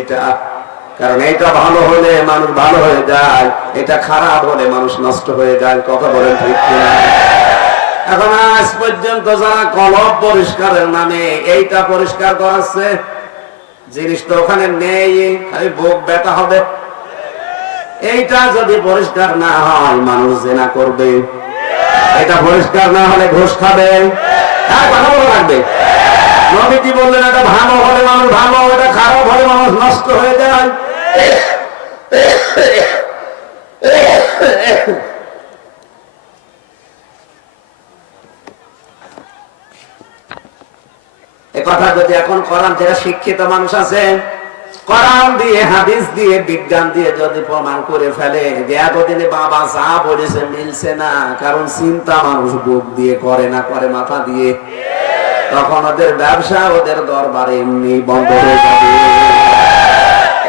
এটা। কারণ এটা ভালো হলে মানুষ ভালো হয়ে যায়, এটা খারাপ হলে মানুষ নষ্ট হয়ে যায়, কথা বলেন ঠিক এখন আজ পর্যন্ত যারা কলব পরিষ্কারের নামে এইটা পরিষ্কার করাচ্ছে জিনিসটা ওখানে নেই, খালি বুক ব্যথা হবে। এইটা যদি পরিষ্কার না হয়, মানুষ জেনা করবে। এটা পরিষ্কার না হলে ঘুষ খাবে। হ্যাঁ কথা বলা লাগবে? নবীজি বললেন, এটা ভালো হলে মানুষ ভালো, এটা খারাপ হলে মানুষ নষ্ট হয়ে যায়? কথা যদি এখন কোরআন যারা শিক্ষিত মানুষ আছে, কোরআন দিয়ে, হাদিস দিয়ে, বিজ্ঞান দিয়ে যদি প্রমাণ করে ফেলে এতদিনে বাবা যা বলেছে মিলছে না, কারণ চিন্তা মানুষ বুক দিয়ে করে না, করে মাথা দিয়ে, তখন ওদের ব্যবসা, ওদের দরবারে এমনি বন্ধ হয়ে যাবে।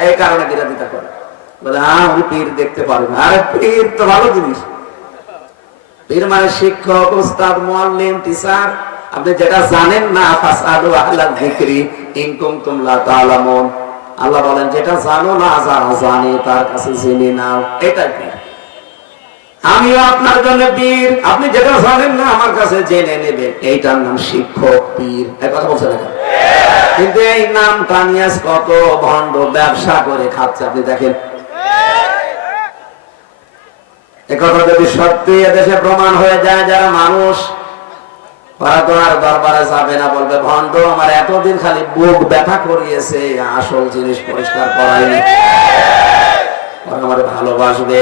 এই কারণে বিরোধিতা করে। বলে হ্যাঁ উনি পীর দেখতে পারেন আরে, পীর তো ভালো জিনিস। পীর মানে শিক্ষক উস্তাদ মুআল্লিম টিচার। আপনি যেটা জানেন না ফাসালু আহলা যিকরি, ইন কুনতুম লা তাআলামুন। আল্লাহ বলেন, যেটা জানো না যারা জানে, তার কাছে জেনে নাও। এটাই পীর। আমিও আপনার জন্য পীর। আপনি যেটা জানেন না, আমার কাছে জেনে নেবেন। এইটার নাম শিক্ষক পীর। এই কথা বলছেন কিন্তু এই নামটা নিয়ে কত ভণ্ড ব্যবসা করে খাচ্ছে, আপনি দেখেন। একথা যদি সত্যি এদেশে প্রমাণ হয়ে যায়, যারা মানুষ ওরা তো আর দরবারে যাবে না, বলবে আমার এতদিন খালি বুক ব্যথা করিয়েছে, আসল জিনিস পরিষ্কার করায়নি। আমার ভালোবাসবে।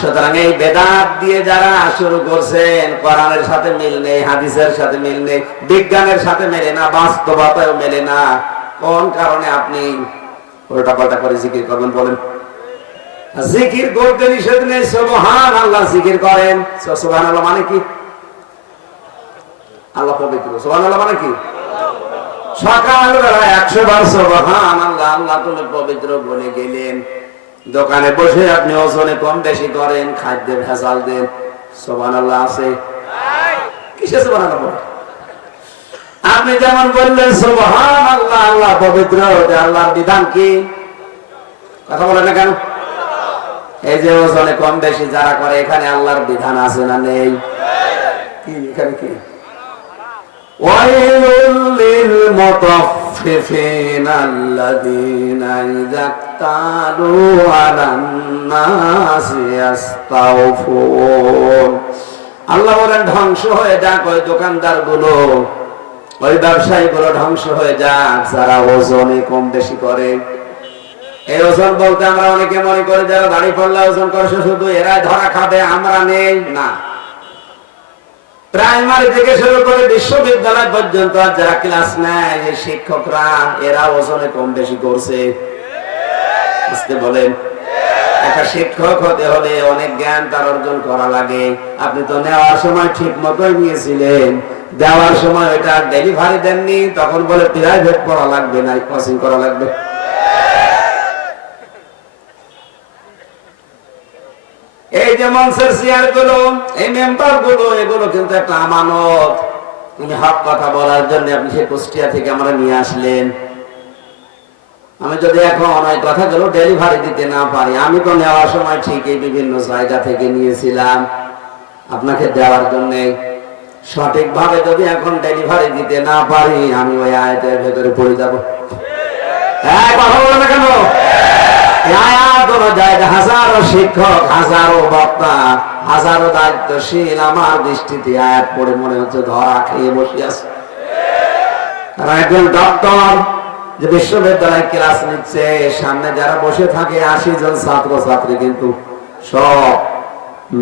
সুতরাং এই বেদাত দিয়ে যারা শুরু করছেন, কোরআনের সাথে মিল নেই, হাদিসের সাথে মিল নেই, বিজ্ঞানের সাথে মেলে না, বাস্তবতায়ও মেলে না। কোন কারণে আপনি উল্টা পাল্টা করে জিকির করবেন বলেন? জিকির করতে নিষেধ নেই সুবহান আল্লাহ জিকির করেন। সুবহান আল্লাহ মানে কি? আল্লাহ পবিত্র সুবহান আল্লাহ মানে কি? সকালবেলা একশো বার সুবহান আল্লাহ আল্লাহ তুমি পবিত্র বলে গেলেন। দোকানে বসে আপনি ওজনে কম বেশি করেন, খাদ্যে ভেজাল দেন। সুবহান আল্লাহ আছে? কিসে সুবহান আল্লাহ আপনি যেমন বললেন সুবহান আল্লাহ আল্লাহ পবিত্র আল্লাহর বিধান কি? কথা বলেন না কেন? এই যে ওজনে কম বেশি যারা করে, এখানে আল্লাহর বিধান আছে না নেই? কি, এখানে কি? ويل للمطففين الذين إذا اكتالوا على الناس يستوفون আল্লাহ বলেন ধ্বংস হয়ে যাক ওই দোকানদার গুলো ওই ব্যবসায়ী গুলো ধ্বংস হয়ে যাক যারা ওজনে কম বেশি করে এই ওজন বলতে আমরা অনেকে মনে করি যারা দাড়ি পাল্লা ওজন করছে শুধু এরাই ধরা খাবে আমরা নেই না প্রাইমারি থেকে শুরু করে বিশ্ববিদ্যালয় পর্যন্ত আর যারা ক্লাস নেয়, এই শিক্ষকরা, এরা ওজনে কম বেশি করছে। বুঝতে বলেন? একটা শিক্ষক হতে হলে অনেক জ্ঞান তার অর্জন করা লাগে। আপনি তো নেওয়ার সময় ঠিক মতোই নিয়েছিলেন। দেওয়ার সময় ওইটা ডেলিভারি দেননি, তখন বলে প্রাইভেট পড়া লাগবে না কোচিং করা লাগবে এই যে মঞ্চের চেয়ারগুলো, এই মেম্বারগুলো, এগুলো কিন্তু একটা আমানত। উনি হক কথা বলার জন্য আপনি সেই কুষ্টিয়া থেকে আমরা নিয়ে আসলেন। আমি যদি এখন ওই কথাগুলো ডেলিভারি দিতে না পারি, আমি তো নেওয়ার সময় ঠিকই বিভিন্ন জায়গা থেকে নিয়েছিলাম। আপনাকে দেওয়ার জন্য সঠিকভাবে যদি এখন ডেলিভারি দিতে না পারি, আমি ওই আয়তের ভেতরে পড়ে যাব। হ্যাঁ কথা বলো না কেন? হাজারো শিক্ষক, হাজারো বক্তা, হাজারো দায়িত্বশীল, আমার দৃষ্টিতে আয়াত পড়ে মনে হচ্ছে ধরা খেয়ে বসে আছে। একজন ডক্টর যে বিশ্ববিদ্যালয় ক্লাস নিচ্ছে, সামনে যারা বসে থাকে, আশি জন ছাত্র ছাত্রী কিন্তু সব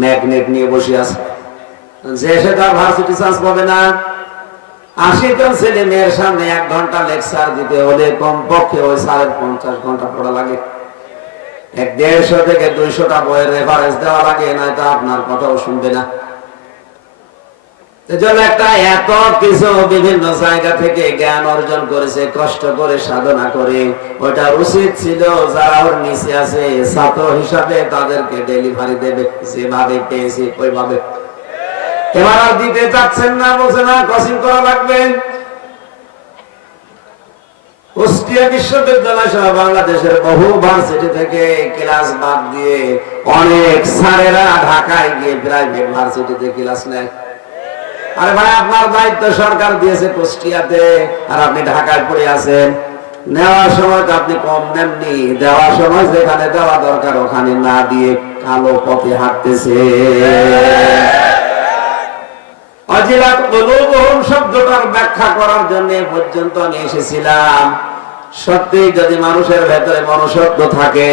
ম্যাগনেট নিয়ে বসে আছে। যে সে তার ভার্সিটি চান্স পাবে না। আশি জন ছেলে মেয়ের সামনে এক ঘণ্টা লেকচার দিতে হলে কমপক্ষে ওই সাড়ে পঞ্চাশ ঘণ্টা পড়া লাগে। এক দেড়শো থেকে দুইশোটা বইয়ের রেফারেন্স দেওয়া লাগে না তো আপনার কথাও শুনবে না। এজন্য একটা এত কিছু বিভিন্ন জায়গা থেকে জ্ঞান অর্জন করেছে, কষ্ট করে, সাধনা করে। ওটা উচিত ছিল যারা ওর নিচে আছে, ছাত্র হিসাবে তাদেরকে ডেলিভারি দেবে, যেভাবে পেয়েছে, ওইভাবে। এবার আর দিতে চাচ্ছেন না, বলছে না করা লাগবে। কুষ্টিয়া বিশ্ববিদ্যালয় সহ বাংলাদেশের বহু ভার্সিটি থেকে ক্লাস বাদ দিয়ে অনেক স্যারেরা ঢাকায় গিয়ে প্রাইভেট ভার্সিটিতে ক্লাস নেয়। আরে ভাই, আপনার দায়িত্ব সরকার দিয়েছে কুষ্টিয়াতে, আর আপনি ঢাকায় পড়ে আছেন। নেওয়ার সময় তো আপনি কম নেননি। দেওয়ার সময় যেখানে দেওয়া দরকার, ওখানে না দিয়ে কালো পথে হাঁটতেছে। কলুবহুম শব্দটার ব্যাখ্যা করার জন্য পর্যন্ত আমি এসেছিলাম। সত্যি যদি মানুষের ভেতরে মনুষ্যত্ব থাকে,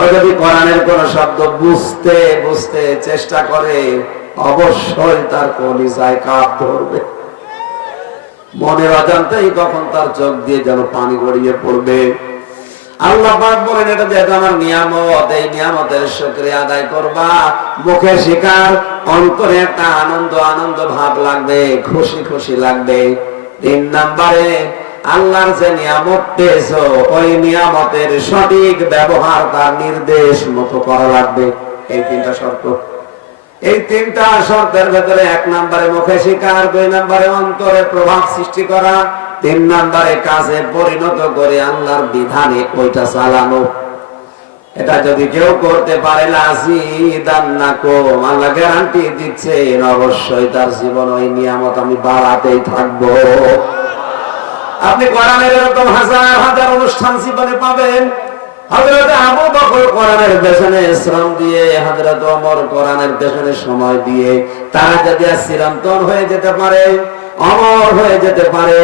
ও যদি কোরআনের কোন শব্দ বুঝতে বুঝতে চেষ্টা করে, অবশ্যই তার কলিজায় কাপ ধরবে। মনের অজান্তেই কখন তার চোখ দিয়ে যেন পানি গড়িয়ে পড়বে। আল্লাহ বলেন, এটা যেটা আমার নিয়ামত, এই নিয়ামতের আদায় করবা। মুখে শিকার, অন্তরে একটা আনন্দ আনন্দ ভাব লাগবে, খুশি খুশি লাগবে। তিন আল্লাহর যে নিয়ামত পেয়েছ, ওই নিয়ামতের সঠিক ব্যবহার তার নির্দেশ মতো করা লাগবে। এই তিনটা শর্ত। এই তিনটা শর্তের ভেতরে এক নম্বরে মুখে শিকার, দুই নম্বরে অন্তরে প্রভাব সৃষ্টি করা, তিন নম্বরে কাজে পরিণত করে আল্লাহর বিধানে ওইটা চালানো। এটা যদি কেউ করতে পারে আল্লাহ গ্যারান্টি দিচ্ছে অবশ্যই তার জীবন ওই নিয়ামত আমি বাড়াতেই থাকব। আপনি কোরআনের এরকম হাজার হাজার অনুষ্ঠান জীবনে পাবেন। আবু বকর কোরআনের পেছনে শ্রম দিয়ে কোরআনের পেছনে সময় দিয়ে, তারা যদি চিরন্তন হয়ে যেতে পারে, অমর হয়ে যেতে পারে,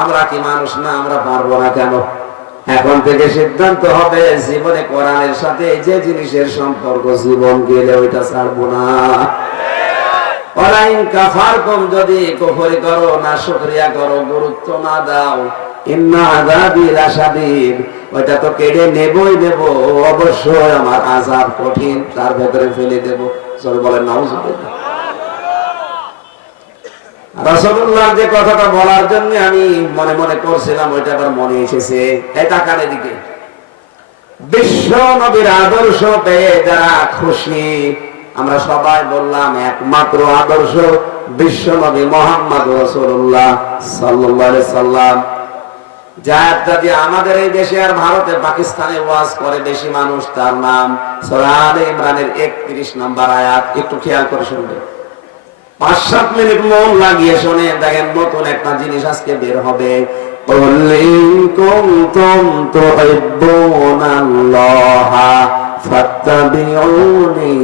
আমরা কি মানুষ না, আমরা পারব না কেন? এখন থেকে সিদ্ধান্ত হবে, জীবনে কোরআনের সাথে যে জিনিসের সম্পর্ক জীবন গেলে ওইটা ছাড়বো না। অলাইন কাফার কম যদি করো না শুকরিয়া করো, গুরুত্ব না দাও। ওটা তো কেড়ে নেবই নেব। অবশ্যই আমার আযাব কঠিন, তার ভেতরে ফেলে দেব। বলেন রাসূলুল্লাহ যে কথাটা বলার জন্য আমি মনে মনে করছিলাম, ওইটা আবার মনে এসেছে। এটা কানে দিকে বিশ্ব নবীর আদর্শ পেয়ে যারা খুশি আমরা সবাই বললাম একমাত্র আদর্শ বিশ্ব নবী মোহাম্মদ রসুল্লাহ সাল্লাহ সাল্লাম যারটা দিয়ে আমাদের এই দেশে আর ভারতে পাকিস্তানে ওয়াজ করে বেশি মানুষ তার নাম সরাল ইমরানের একত্রিশ নাম্বার আয়াত একটু খেয়াল করে শুনবে পাঁচ সাত মিনিট মন লাগিয়ে শুনে দেখেন নতুন একটা জিনিস আজকে বের হবে قل إن كنتم تحبون الله فاتبعوني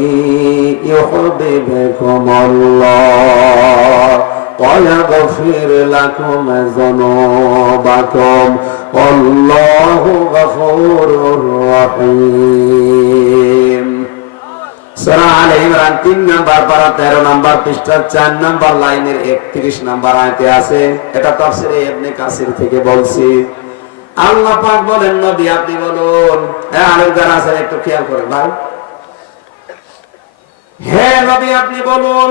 يحببكم الله ويغفر لكم ذنوبكم والله غفور رحيم সূরা আলে ইমরান 3 নাম্বার পারা 13 নাম্বার পৃষ্ঠার 4 নাম্বার লাইনের 31 নাম্বার আয়াতে আছে এটা তাফসিরে ইবনে কাসির থেকে বলছি আল্লাহ পাক বলেন, নবী, আপনি বলুন। হ্যাঁ আলেম যারা আছেন, একটু খেয়াল করেন, ভাই। হ্যাঁ নবী, আপনি বলুন।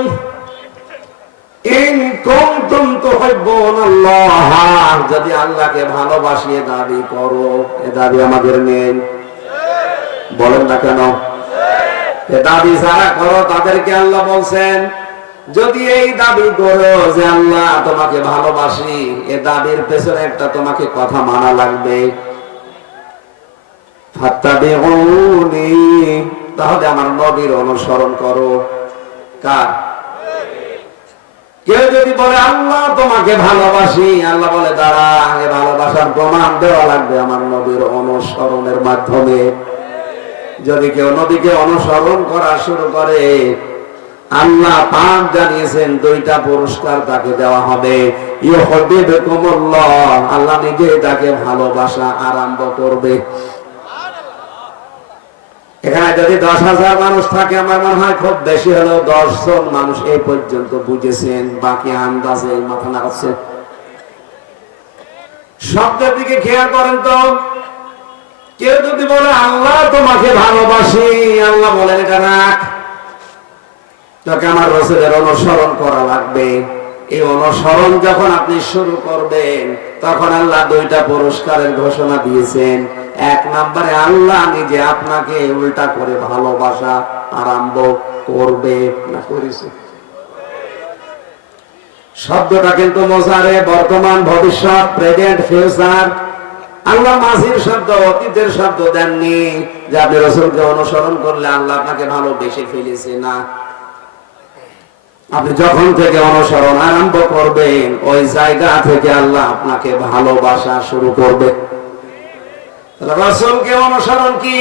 যদি আল্লাহকে ভালোবাসিয়ে দাবি করো, এ দাবি আমাদের নেই। বলেন না কেন? এ দাবি যারা করো, তাদেরকে আল্লাহ বলছেন যদি এই দাবি করো যে আল্লাহ তোমাকে ভালোবাসি, এ দাবির পেছনে একটা তোমাকে কথা মানা লাগবে। তাহলে আমার নবীর অনুসরণ করো। কার? কেউ যদি বলে, আল্লাহ তোমাকে ভালোবাসি আল্লাহ বলে, দাঁড়া, আগে ভালোবাসার প্রমাণ দেওয়া লাগবে আমার নবীর অনুসরণের মাধ্যমে। যদি কেউ নবীকে অনুসরণ করা শুরু করে আল্লাহ পাক জানিয়েছেন দুইটা পুরস্কার তাকে দেওয়া হবে। আল্লাহ নিজে তাকে ভালোবাসা আরম্ভ করবে। এখানে যদি দশ হাজার মানুষ থাকে, আমার মনে হয় খুব বেশি হলেও দশ জন মানুষ এই পর্যন্ত বুঝেছেন, বাকি আন্দাজে মাথা নাড়াচ্ছে। শব্দের দিকে খেয়াল করেন তো। কেউ যদি বলে, আল্লাহ তোমাকে ভালোবাসি আল্লাহ বলেন, এটা রাখ। তোকে আমার রসুলের অনুসরণ করা লাগবে। এই অনুসরণ যখন আপনি শুরু করবেন, তখন আল্লাহ দুইটা পুরস্কারের ঘোষণা দিয়েছেন। এক নম্বরে আল্লাহ নিজে আপনাকে উল্টা করে ভালোবাসা আরম্ভ করবে না করেছে। শব্দটা কিন্তু মোজারে, বর্তমান, ভবিষ্যৎ, প্রেজেন্ট, ফিউচার। আল্লাহ মাঝির শব্দ, অতীতের শব্দ দেননি। যে আপনি রসুলকে অনুসরণ করলে আল্লাহ আপনাকে ভালোবেসে ফেলেছে না। আপনি যখন থেকে অনুসরণ আরম্ভ করবেন, ওই জায়গা থেকে আল্লাহ আপনাকে ভালোবাসা শুরু করবে। রসুলকে অনুসরণ কি?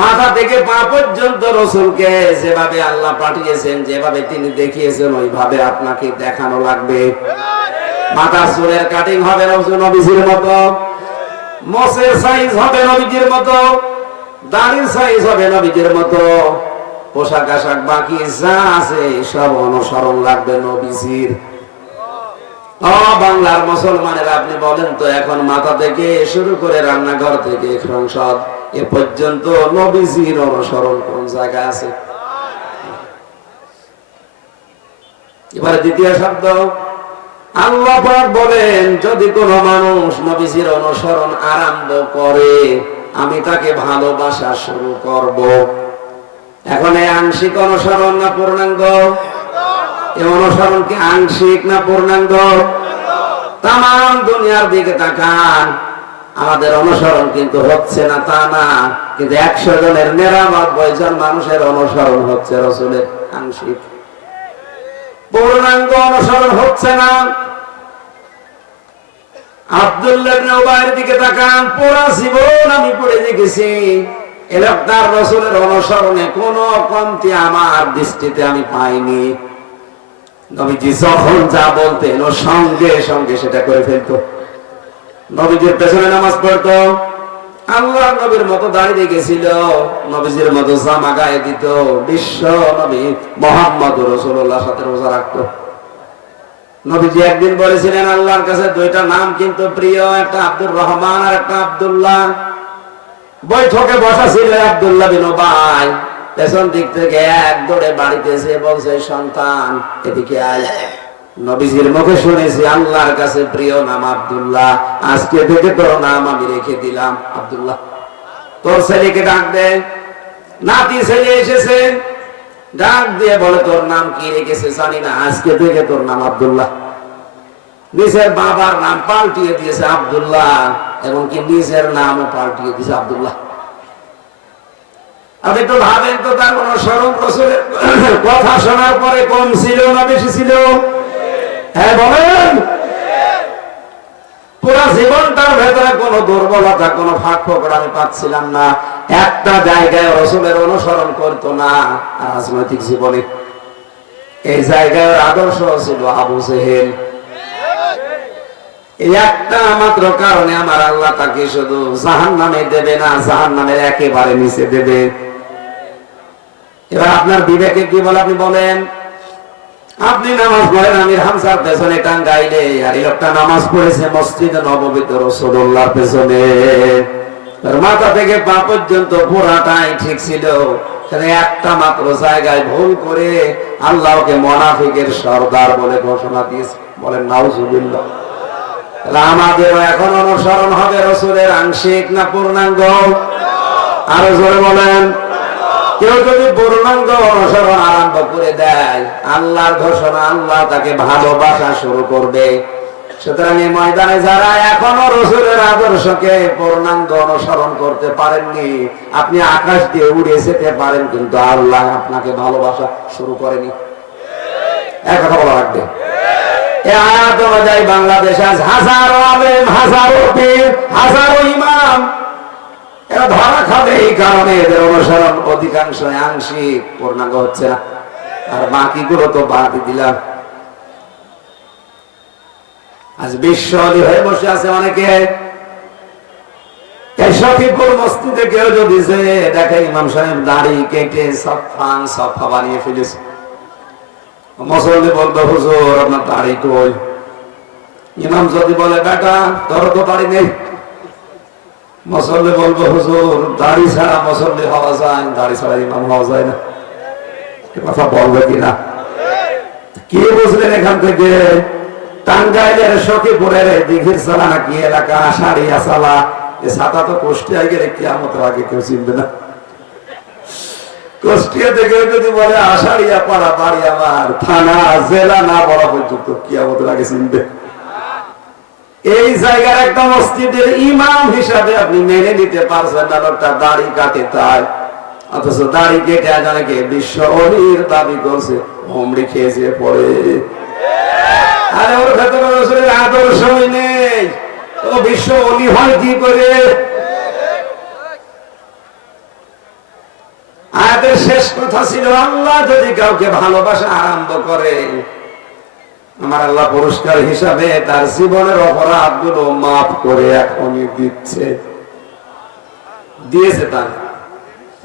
মাথা থেকে পা পর্যন্ত রসুলকে যেভাবে আল্লাহ পাঠিয়েছেন, যেভাবে তিনি দেখিয়েছেন, ওইভাবে আপনাকে দেখানো লাগবে। মাথা চুলের কাটিং হবে নবীজির মতো, মোসের সাইজ হবে নবীজির মতো, দাড়ির সাইজ হবে নবীজির মতো। পোশাক আশাক বাকি যা আছে সব অনুসরণ লাগবে নবীজির। বাংলার মুসলমানের, আপনি বলেন তো, এখন মাথা থেকে শুরু করে রান্নাঘর থেকে সংসদ এ পর্যন্ত নবীজির অনুসরণ কোন জায়গা আছে? এবারে দ্বিতীয় শব্দ, আল্লাহ বলেন, যদি কোনো মানুষ নবীজির অনুসরণ আরম্ভ করে, আমি তাকে ভালোবাসা শুরু করব। এখন এই আংশিক অনুসরণ না পূর্ণাঙ্গ? এই অনুসরণ কি আংশিক না পূর্ণাঙ্গ? তাম দুনিয়ার দিকে তাকান। আমাদের অনুসরণ কিন্তু হচ্ছে না তা না, কিন্তু একশো জনের নিরানব্বই জন মানুষের অনুসরণ হচ্ছে রসুলের আংশিক। পূর্ণাঙ্গ অনুসরণ হচ্ছে না। আব্দুল্লাহ দিকে তাকান, পুরা জীবন আমি পড়ে দেখেছি। এলাকার রসুলের অনুসরণে কমতি আমার দৃষ্টিতে আমি পাইনি। নবীজি যখন যা সঙ্গে সঙ্গে সেটা করে নবীজির পেছনে নামাজ আল্লাহ নবীর মতো দাঁড়িয়ে গেছিল। নবীজির মতো জামা গায়ে দিত। বিশ্ব নবী মোহাম্মদ রসুল্লাহ সাথে রোজা রাখতো। নবীজি একদিন বলেছিলেন, আল্লাহর কাছে দুইটা নাম কিন্তু প্রিয়, একটা আব্দুর রহমান আর একটা আব্দুল্লাহ। বৈঠকে বসা ছিল আব্দুল্লাহ বিন ভাই পেছন দিক থেকে এক দৌড়ে বাড়িতে এসে বলছে, সন্তান, এদিকে আয়। নবীজির মুখে শুনেছি, আল্লাহর কাছে প্রিয় নাম আব্দুল্লাহ। আজকে থেকে তোর নাম আমি রেখে দিলাম, আব্দুল্লাহ। তোর ছেলেকে ডাক দে। নাতি ছেলে এসেছে। ডাক দিয়ে বলে, তোর নাম কি রেখেছে জানি না, আজকে থেকে তোর নাম আব্দুল্লাহ। নিজের বাবার নাম পাল্টিয়ে দিয়েছে আব্দুল্লাহ এবং কি নিজের নামও পাল্টিয়ে দিয়েছে আব্দুল্লাহ। আপনি একটু ভাবেন তো, তার কোন স্মরণ রসুলের কথা শোনার পরে কম ছিল না বেশি ছিল? হ্যাঁ বলেন। পুরা জীবনটার ভেতরে কোন দুর্বলতা, কোন ফাঁক ফোকর আমি পাচ্ছিলাম না। একটা জায়গায় রসুলের অনুসরণ করতো না রাজনৈতিক জীবনে। এই জায়গায় আদর্শ ছিল আবু এই একটা মাত্র কারণে আমার আল্লাহ তাকে শুধু জাহান নামে দেবে না জাহান নামের একেবারে নিচে দেবে। এবার আপনার বিবেকে কি বলে আপনি বলেন? আপনি নামাজ পড়েন, আমির হামসার পেছনে টাঙ্গাইলে, আর এই লোকটা নামাজ পড়েছে মসজিদ নববিত রসুল্লাহর পেছনে। মাথা থেকে পা পর্যন্ত পুরাটাই ঠিক ছিল। একটা মাত্র জায়গায় ভুল করে আল্লাহকে মনাফিকের সর্দার বলে ঘোষণা দিয়েছে। বলেন, নাউজুবিল্লাহ। আমাদের এখন অনুসরণ হবে রসুলের আংশিক না পূর্ণাঙ্গ? আরও জোরে বলেন। কেউ যদি পূর্ণাঙ্গ অনুসরণ আরম্ভ করে দেয়, আল্লাহর ঘোষণা আল্লাহ তাকে ভালোবাসা শুরু করবে। সুতরাং এই ময়দানে যারা এখনও রসুলের আদর্শকে পূর্ণাঙ্গ অনুসরণ করতে পারেননি, আপনি আকাশ দিয়ে উড়ে যেতে পারেন, কিন্তু আল্লাহ আপনাকে ভালোবাসা শুরু করেনি। এক কথা বলা রাখবে আয়াত হাজারো আলেম, হাজারো পীর, হাজারো ইমাম। এরা ধরা খাবে এই কারণে এদের অনুসরণ অধিকাংশ আংশিক, পূর্ণাঙ্গ হচ্ছে না। আর তো বাদ দিলাম। আজ বিশ্ব হয়ে বসে আছে অনেকে। শফিপুর মসজিদে কেউ যদি দেখে ইমাম সাহেব দাড়ি কেটে সফা বানিয়ে ফেলেছে। মুসল্লি বলবে, হুজুর, আপনার দাড়ি কই? ইমাম যদি বলে বেটা তোর তো দাড়ি নেই। মুসল্লি বলবে, হুজুর, দাড়ি ছাড়া মুসল্লি হওয়া যায় দাড়ি ছাড়া ইমাম হওয়া যায় না। কথা বলবে কিনা কি বুঝলেন এখান থেকে? টাঙ্গাইলের সখীপুরের দিঘির সালা নাকি এলাকা, সারিয়া সালা? এ ছাতা তো কুষ্টিয়ায় গেলে কিয়ামত আগে কেউ চিনবে না। কুষ্টিয়া থেকে যদি বলে, আষাঢ়িয়া পাড়া বাড়ি আমার, থানা, জেলা, না বলা পর্যন্ত কিয়ামতের আগে চিনবে এই জায়গার একটা মসজিদের ইমাম হিসাবে আপনি মেনে নিতে পারছেন না, লোকটা দাড়ি কাটে তাই। অথচ দাড়ি কেটে আজ বিশ্ব অলির দাবি করছে হোমড়ি খেয়েছে পরে। আরে ওর ভেতরে আদর্শই নেই। ও বিশ্ব অলি হয় কি করে? আয়াতের শেষ কথা ছিল, আল্লাহ যদি কাউকে ভালোবাসা আরম্ভ করে, আমার আল্লাহ পুরস্কার হিসাবে তার জীবনের অপরাধগুলো মাফ করে এখনই দিচ্ছে। দিয়েছে তার।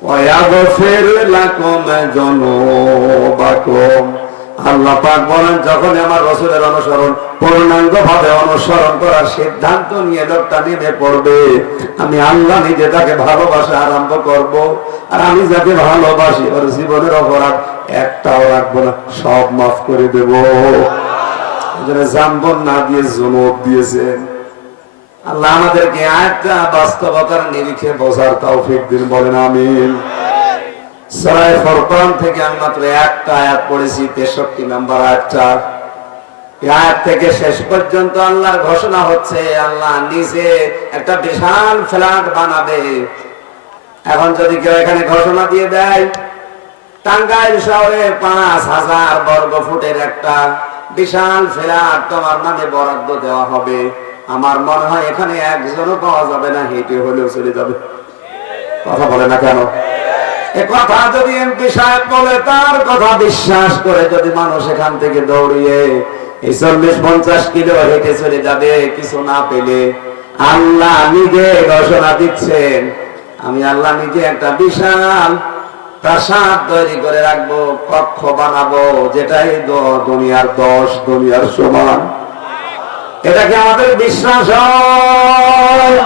ওয়াগফির লাকুম যুনুবাকুম। আল্লাহ পাক বলেন যখন আমার রসুলের অনুসরণ পূর্ণাঙ্গ ভাবে অনুসরণ করার সিদ্ধান্ত নিয়ে লোকটা নেমে পড়বে, আমি আল্লাহ নিজে তাকে ভালোবাসা আরম্ভ করব, আর আমি যাকে ভালোবাসি, ওর জীবনের অপরাধ একটাও রাখব না, সব মাফ করে দেব। জাম্বন না দিয়ে জনব দিয়েছেন আল্লাহ আমাদেরকে একটা বাস্তবতার নিরিখে বোঝার তৌফিক দিন, বলেন আমিন। ফরকান থেকে আমি মাত্র একটা আয়াত পড়েছি, তেষট্টি নাম্বার আয়াতটা। আয়াত থেকে শেষ পর্যন্ত আল্লাহর ঘোষণা হচ্ছে, আল্লাহ নিজে একটা বিশাল ফ্ল্যাট বানাবে। এখন যদি কেউ এখানে ঘোষণা দিয়ে দেয়, টাঙ্গাইল শহরে পাঁচ হাজার বর্গ ফুটের একটা বিশাল ফ্ল্যাট তোমার নামে বরাদ্দ দেওয়া হবে। আমার মনে হয় এখানে একজনও পাওয়া যাবে না, হেঁটে হলেও চলে যাবে। কথা বলে না কেন? কথা যদি এমপি সাহেব বলে, তার কথা বিশ্বাস করে যদি মানুষ এখান থেকে দৌড়িয়ে এই চল্লিশ পঞ্চাশ কিলো হেঁটে চলে যাবে, কিছু না পেলে আল্লাহ নিজে ঘোষণা দিচ্ছেন, আমি আল্লাহ নিজে একটা বিশাল প্রাসাদ তৈরি করে রাখব, কক্ষ বানাবো, যেটাই দুনিয়ার দশ, দুনিয়ার সমান। এটা কি আমাদের বিশ্বাস হয়?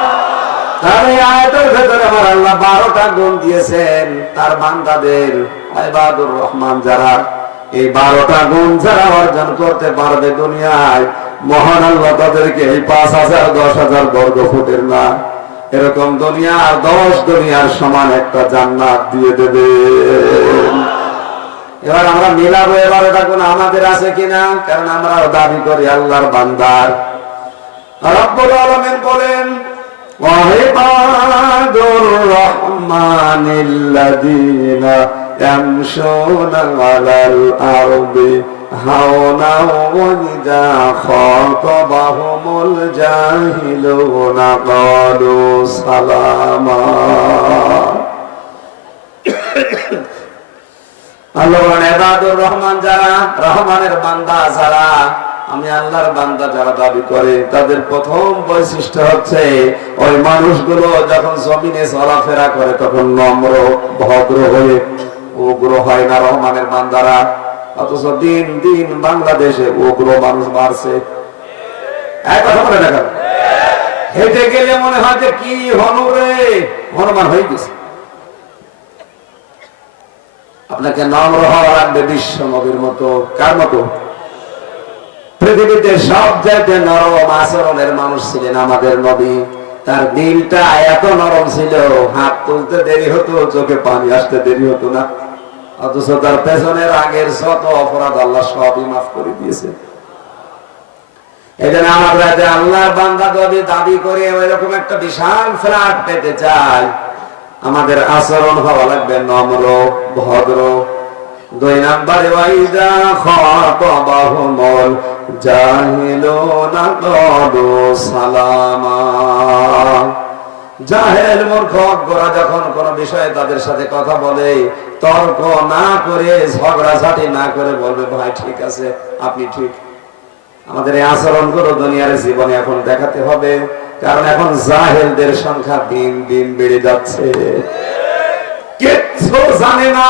তাহলে আয়াতের ভেতরে আমার আল্লাহ বারোটা গুণ দিয়েছেন, তার বান্দাদের আইবাদুর রহমান যারা এই বারোটা গুণ যারা অর্জন করতে পারবে দুনিয়ায়, মহান আল্লাহ তাদেরকে এই পাঁচ হাজার, দশ হাজার বর্গ ফুটের না। এরকম দুনিয়ার দশ দুনিয়ার সমান একটা জান্নাত দিয়ে দেবে। এবার আমরা মিলাবো এবার ওটা কোন আমাদের আছে কিনা, কারণ আমরা দাবি করি আল্লাহর বান্দার। আলামিন বলেন وعباد الرحمن الذين يمشون على الأرض هونا وإذا خاطبهم الجاهلون قالوا سلاما আল্লাহ বলেন এবাদুর রহমান যারা রহমানের বান্দা যারা আমি আল্লাহর বান্দা যারা দাবি করে, তাদের প্রথম বৈশিষ্ট্য হচ্ছে, ওই মানুষগুলো যখন জমিনে চলাফেরা করে, তখন নম্র, ভদ্র হয়ে উগ্র হয় না রহমানের বান্দারা। অথচ দিন দিন বাংলাদেশে উগ্র মানুষ বাড়ছে। হেঁটে গেলে মনে হয় যে কি হনুরে হনুমান হয়ে গেছে। আপনাকে নম্র হওয়া লাগবে বিশ্ব নবীর মতো। কার মতো? পৃথিবীতে সব চাইতে নরম আচরণের মানুষ ছিলেন আমাদের নবী। তার দিলটা এত নরম ছিল, হাত তুলতে দেরি হতো, চোখে পানি আসতে দেরি হতো না। অথচ তার পেছনের আগের শত অপরাধ আল্লাহ সবই মাফ করে দিয়েছে। এই জন্য আমরা যে আল্লাহর বান্দা যদি দাবি করে ওই রকম একটা বিশাল পেতে চাই, আমাদের আচরণ হওয়া লাগবে, নম্র, ভদ্র। দুই নাম্বারে, ওয়াইদা খাতাবাহুমুল জাহিলুনা ক্বালু সালামা। জাহেল মূর্খ অজ্ঞরা যখন কোন বিষয়ে তাদের সাথে কথা বলে, তর্ক না করে, ঝগড়াঝাটি না করে বলবে, ভাই, ঠিক আছে, আপনি ঠিক। আমাদের এই আচরণগুলো দুনিয়ার জীবনে এখন দেখাতে হবে, কারণ এখন জাহেলদের সংখ্যা দিন দিন বেড়ে যাচ্ছে। কিচ্ছু জানে না,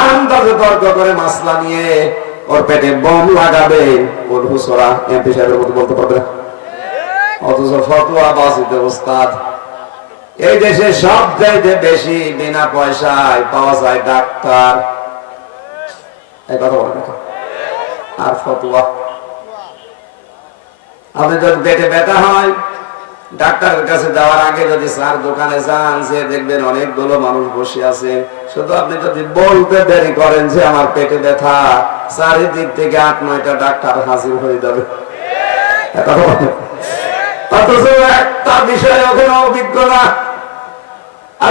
আন্দাজে তর্ক করে মাসলা নিয়ে ওর পেটে বোম লাগাবে। এমপি সাহেবের মতো বলতে পারবে। অথচ বাসিতে ওস্তাদ। এই দেশে সব চাইতে বেশি বিনা পয়সায় পাওয়া যায় ডাক্তার। এই কথা বলে আর ফতুয়া। আপনি যদি পেটে ব্যথা হয় ডাক্তারের কাছে যাওয়ার আগে যদি স্যার দোকানে যান, সে দেখবেন অনেকগুলো মানুষ বসে আছে। শুধু আপনি যদি বলতে দেরি করেন যে আমার পেটে ব্যথা চারিদিক থেকে আট, নয়টা ডাক্তার হাজির হয়ে যাবে। একটা বিষয় ওখানে অভিজ্ঞ না।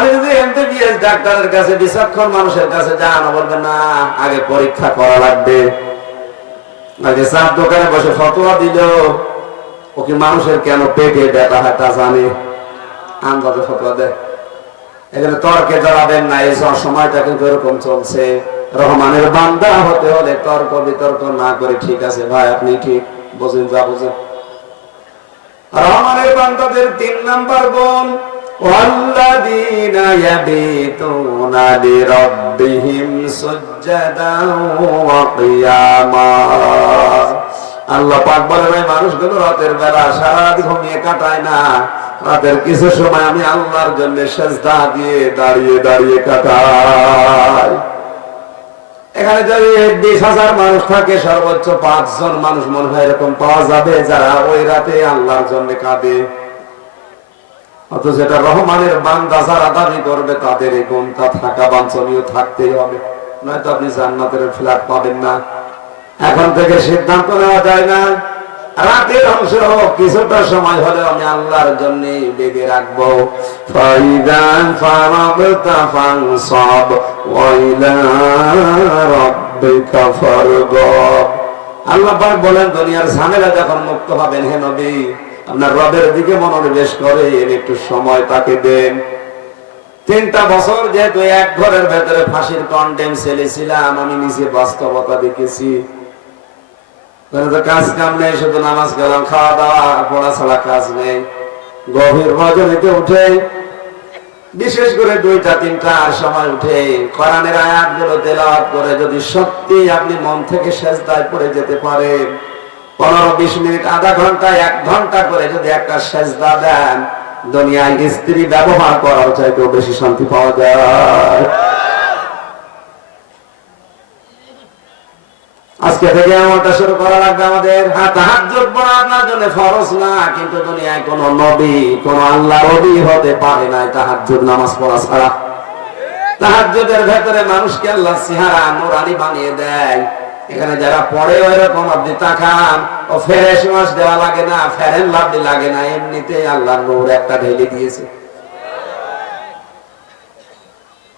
যদি ডাক্তারের কাছে, বিচক্ষণ মানুষের কাছে যান বলবেন না, আগে পরীক্ষা করা লাগবে। আগে চার দোকানে বসে ফতোয়া দিল। ও কি মানুষের কেন পেটে ব্যথা হয় তা জানে আন্দাজে ফতোয়া দেয় এখানে তর্কে জড়াবেন না এই সব সময়টা কিন্তু এরকম চলছে রহমানের বান্দা হতে হলে তর্ক বিতর্ক না করে ঠিক আছে ভাই আপনি ঠিক বোঝেন যা বোঝেন রহমানের বান্দাদের তিন নাম্বার গুণ والذين يبيتون لربهم سجدا وقياما আল্লাহ পাক বলে, ভাই, মানুষগুলো রাতের বেলা সারা ঘুমিয়ে কাটায় না। রাতের কিছু সময় আমি আল্লাহর জন্য সেজদা দিয়ে দাঁড়িয়ে দাঁড়িয়ে কাটাই। এখানে যদি বিশ হাজার মানুষ থাকে, সর্বোচ্চ পাঁচজন মানুষ মনে হয় এরকম পাওয়া যাবে, যারা ওই রাতে আল্লাহর জন্য কাঁদে। অথচ এটা রহমানের বান্দা যারা দাবি করবে, তাদের এই গুণটা থাকা বাঞ্ছনীয়, থাকতেই হবে। নয়তো আপনি জান্নাতের ফ্ল্যাট পাবেন না। এখন থেকে সিদ্ধান্ত নেওয়া যায় না। রাতের অংশ হোক, কিছুটা সময় হলে আমি আল্লাহর জন্য বেঁধে রাখব। ফাইদান ফারাবতা ফানসাব, ওয়াইলা রাব্বিকা ফারগব আল্লাহ পাক বলেন, দুনিয়ার ঝামেলা যখন মুক্ত হবেন, হে নবী, আপনার রবের দিকে মনোনিবেশ করে একটু সময় তাকে দেন। তিনটা বছর যেহেতু এক ঘরের ভেতরে ফাঁসির কন্টেম ছেলেছিলাম, আমি নিজে বাস্তবতা দেখেছি। কাজ কাম নেই, শুধু নামাজ খাওয়া দাওয়া কাজ নেই। গভীর উঠে, বিশেষ করে দুইটা সময় উঠে তেলাওয়াত করে যদি সত্যি আপনি মন থেকে সেজদায় পড়ে যেতে পারেন, পনেরো বিশ মিনিট, আধা ঘণ্টা, এক ঘণ্টা করে যদি একটা সেজদা দেন, দুনিয়ায় স্ত্রী ব্যবহার করার চাইতেও বেশি শান্তি পাওয়া যায়। আজকে থেকে আমলটা শুরু করা লাগবে আমাদের। হ্যাঁ তাহাজ্জুদ পড়া আপনার জন্য ফরজ না, কিন্তু দুনিয়ায় কোন নবী, কোন আল্লাহ নবী হতে পারে না তাহাজ্জুদ নামাজ পড়া ছাড়া। তাহাজ্জুদের ভেতরে মানুষকে আল্লাহ সিহারা বানিয়ে দেয়। এখানে যারা পড়ে ওইরকম আপনি তাকান, ও দেওয়া লাগে না, ফেরেন লাভলি লাগে না এমনিতে আল্লাহ নূর একটা ঢেলে দিয়েছে।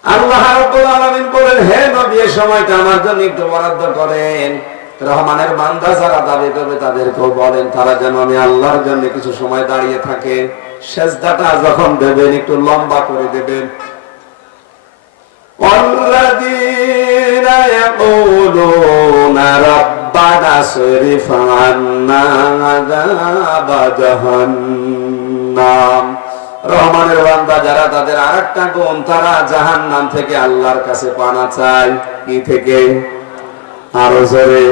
আল্লাহ রাব্বুল আলামিন বলেন হে নবী এই সময়টা আমার জন্য একটু বরাদ্দ করেন রহমানের বান্দা যারা দাবি করবে তাদেরকেও বলেন তারা যেন আমি আল্লাহর জন্য কিছু সময় দাঁড়িয়ে থাকে সেজদাটা যখন দেবেন একটু লম্বা করে দেবেন والذين يقولون ربنا اصرف عنا عذاب جهنم রহমানের বান্দা যারা তাদের আরেকটা গুণ তারা জাহান নাম থেকে আল্লাহর কাছে পানা চায়। কি থেকে? আরও জোরে।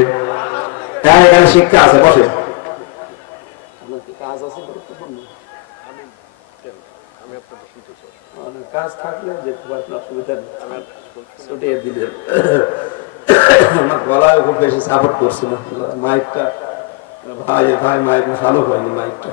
হ্যাঁ এখানে শিক্ষা আছে বসে কাজ আছে? গুরুত্বপূর্ণ কাজ থাকলে যেতে পারেন অসুবিধা নেই। ছুটিয়ে দিলেন। আমার গলায় খুব বেশি সাপোর্ট করছিল মাইকটা ভাই ভাই মাইক ভালো হয়নি মাইকটা।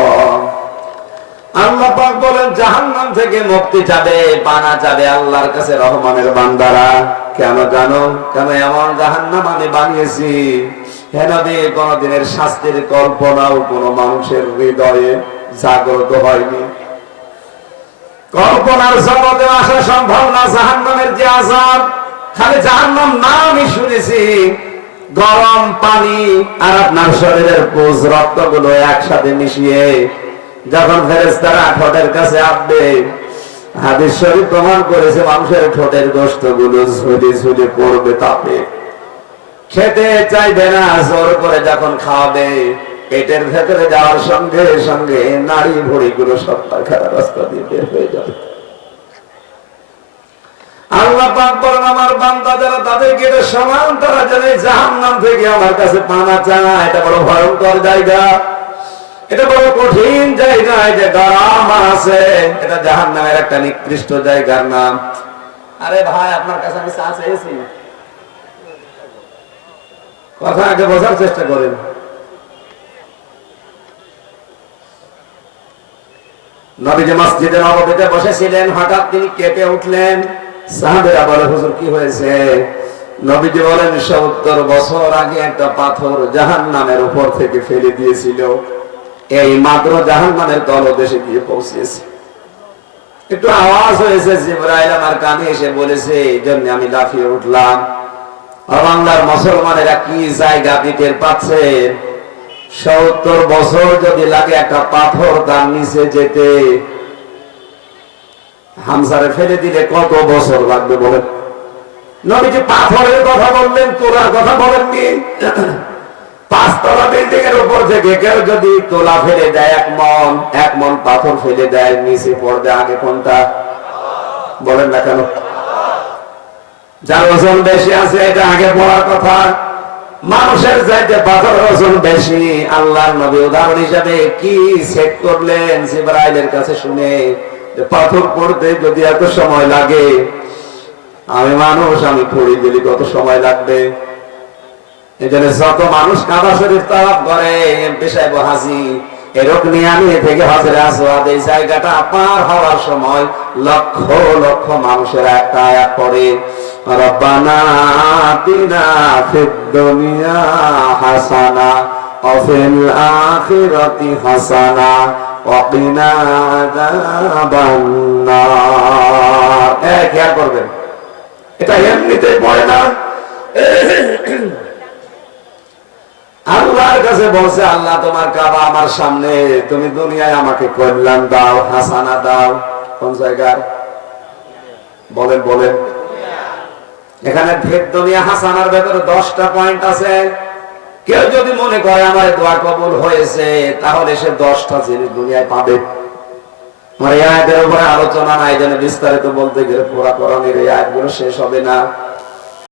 আল্লাহ পাক বলেন, জাহান্নাম থেকে মুক্তি চাবে পানা চাবে আল্লাহর কাছে রহমানের বান্দারা। কেন জানো? কেন এমন জাহান্নাম আমি বানিয়েছি? হেন দিয়ে কোনদিনের শাস্তির কল্পনাও কোন মানুষের হৃদয়ে জাগ্রত হয়নি। কল্পনার জগতে আসা সম্ভব না জাহান্নামের যে আজাব খালি জাহান্নাম নামই শুনেছি। গরম পানি আর আপনার শরীরের পুজ রক্তগুলো একসাথে মিশিয়ে যখন ফেরেস্তারা ঠোঁটের কাছে আসবে হাদিস শরীফ প্রমাণ করেছে মানুষের ঠোঁটের গোস্তগুলো ঝুলি ঝুলি পড়বে তাপে। খেতে চাইবে না, জোর করে যখন খাওয়াবে, পেটের ভেতরে যাওয়ার সঙ্গে সঙ্গে নাড়ি ভড়ি গুলো সব পাখার রাস্তা দিয়ে বের হয়ে যাবে। আল্লাহ পাক বলেন, আমার বান্দা যারা তাদেরকে এটা সমান তারা জানে জাহান্নাম থেকে আমার কাছে পানা চায়, এটা বড় ভয়ঙ্কর জায়গা। এটা বড় কঠিন জায়গা এই যে গরম আছে এটা জাহান্নামের একটা নিকৃষ্ট জায়গার নাম। আরে ভাই আপনার কাছে আমি চা চেয়েছি। কথা আগে বোঝার চেষ্টা করেন। নবীজি মসজিদে নববীতে বসেছিলেন হঠাৎ তিনি কেঁপে উঠলেন। সাহাবেরা বলে হুজুর কি হয়েছে? নবীজি বলেন সত্তর বছর আগে একটা পাথর জাহান নামের উপর থেকে ফেলে দিয়েছিল। এই মাত্র নামের তলদেশে গিয়ে পৌঁছেছে। একটু আওয়াজ হয়েছে, জিব্রাইল আমার কানে এসে বলেছে, এই জন্য আমি লাফিয়ে উঠলাম। বাংলার মুসলমানেরা কি জায়গা পিটের পাচ্ছেন সত্তর বছর যদি লাগে একটা পাথর তার নিচে যেতে। হামসারে ফেলে দিলে কত বছর লাগবে বলেন? নবীজি পাথরের কথা বললেন তোলার কথা বলেননি। পাঁচতলা বিল্ডিং উপর থেকে কেউ যদি তোলা ফেলে দেয় এক মন এক মন পাথর ফেলে দেয়, নিচে পড়বে আগে কোনটা? বলেন না কেন? যার ওজন বেশি আছে, এটা আগে পড়ার কথা। মানুষের চাইতে পাথর ওজন বেশি। আল্লাহর নবী উদাহরণ হিসাবে কি সেট করলেন? জিব্রাইলের কাছে শুনে যে পাথর পড়তে যদি এত সময় লাগে, আমি মানুষ, আমি পড়ি দিলি কত সময় লাগবে? এই জন্য যত মানুষ কাবা শরীফ তাওয়াফ করে এমপি সাহেব হাজি এরকম নিয়ে আমি থেকে হাজারে আসওয়াদ এই জায়গাটা পার হওয়ার সময় লক্ষ লক্ষ মানুষের একটা আয়াত পড়ে, রব্বানা আতিনা ফিদ দুনিয়া হাসানা, ওয়া ফিল আখিরাতি হাসানা, ওয়া কিনা আযাবান নার খেয়াল করবেন, এটা এমনিতেই পড়ে না। আল্লাহর কাছে বলছে, আল্লাহ, তোমার কাবা আমার সামনে, তুমি দুনিয়ায় আমাকে কল্যাণ দাও, হাসানা দাও। কোন জায়গার? বলেন বলেন। এখানে ভেদ দুনিয়া, হাসানার ভেতরে দশটা পয়েন্ট আছে। কেউ যদি মনে করে আমার দোয়া কবুল হয়েছে, তাহলে সে দশটা জিনিস দুনিয়ায় পাবে। আমার এই আয়াতের উপরে আলোচনা নাই জন্য বিস্তারিত বলতে গেলে পুরা কোরআনের এই আয়াতগুলো শেষ হবে না।